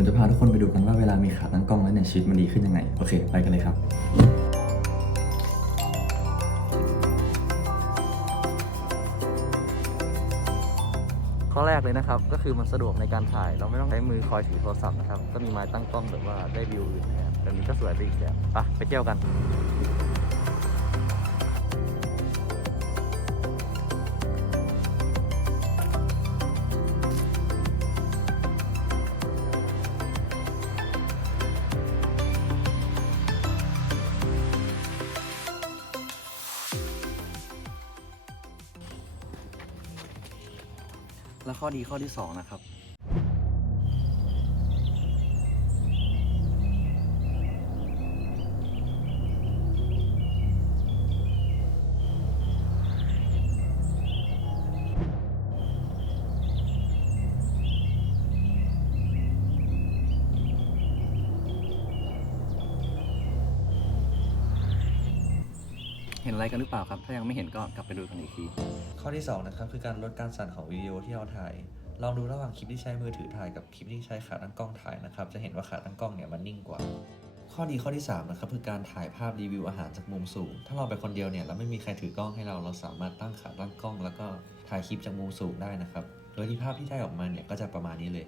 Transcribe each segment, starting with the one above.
ผมจะพาทุกคนไปดูกันว่าเวลามีขาตั้งกล้องแล้วเนี่ยชีวิตมันดีขึ้นยังไง โอเค ไปกันเลยครับ ข้อแรกเลยนะครับ ก็คือมันสะดวกในการถ่าย เราไม่ต้องใช้มือคอยถือโทรศัพท์นะครับ ก็มีไม้ตั้งกล้องแบบว่าได้วิวอื่นแทนแบบนี้ก็สวยไปอีกแบบไปไปเที่ยวกัน แล้วข้อดีข้อที่2นะครับ เห็นอะไรกันหรือเปล่าครับ ถ้ายังไม่เห็นก็กลับไปดูกันอีกที ข้อที่ 2 นะครับ คือการลดการสั่นของวิดีโอที่เราถ่ายลองดูระหว่างคลิปที่ใช้มือถือถ่ายกับคลิปที่ใช้ขาตั้งกล้องถ่ายนะครับ จะเห็นว่าขาตั้งกล้องเนี่ยมันนิ่งกว่า ข้อดีข้อที่3นะครับคือการถ่ายภาพรีวิวอาหารจากมุมสูง ถ้าเราไปคนเดียวเนี่ยแล้วไม่มีใครถือกล้องให้เราเราสามารถตั้งขาตั้งกล้อง แล้วก็ถ่ายคลิปจากมุมสูงได้นะครับ โดยที่ภาพที่ได้ออกมาเนี่ยก็จะประมาณนี้เลย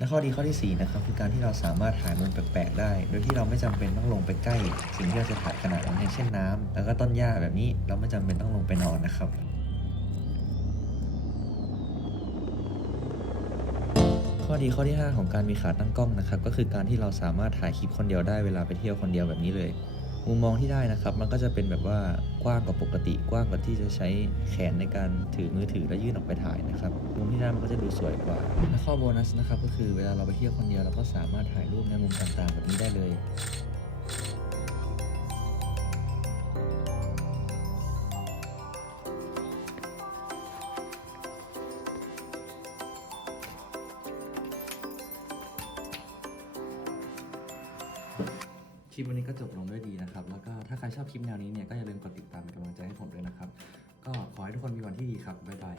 และข้อดีข้อที่ 4 นะครับ คือการที่เราสามารถถ่ายมุมแปลกๆได้ โดยที่เราไม่จำเป็นต้องลงไปใกล้ สิ่งที่เราจะถ่ายขนาดนั้นอย่างเช่นน้ำแล้วก็ต้นหญ้าแบบนี้เราไม่จำเป็นต้องลงไปนอนนะครับข้อดีข้อที่ 5 ของการมีขาตั้งกล้องนะครับ ก็คือการที่เราสามารถถ่ายคลิปคนเดียวได้เวลาไปเที่ยวคนเดียวแบบนี้เลย มุมมองที่ได้นะครับ มันก็จะเป็นแบบว่ากว้างกว่าปกติ กว้างกว่าที่จะใช้แขนในการถือมือถือและยื่นออกไปถ่ายนะครับมุมที่ได้มันก็จะดูสวยกว่าและข้อโบนัสนะครับก็คือเวลาเราไปเที่ยวคนเดียวเราก็สามารถถ่ายรูปในมุมต่างๆ แบบนี้ได้เลย ลิปวันนี้ก็จบลงด้วยดีนะครับ แล้วก็ถ้าใครชอบคลิปแนวนี้เนี่ยก็อย่าลืมกดติดตามเป็นกำลังใจให้ผมด้วยนะครับ ก็ขอให้ทุกคนมีวันที่ดีครับบ๊ายบาย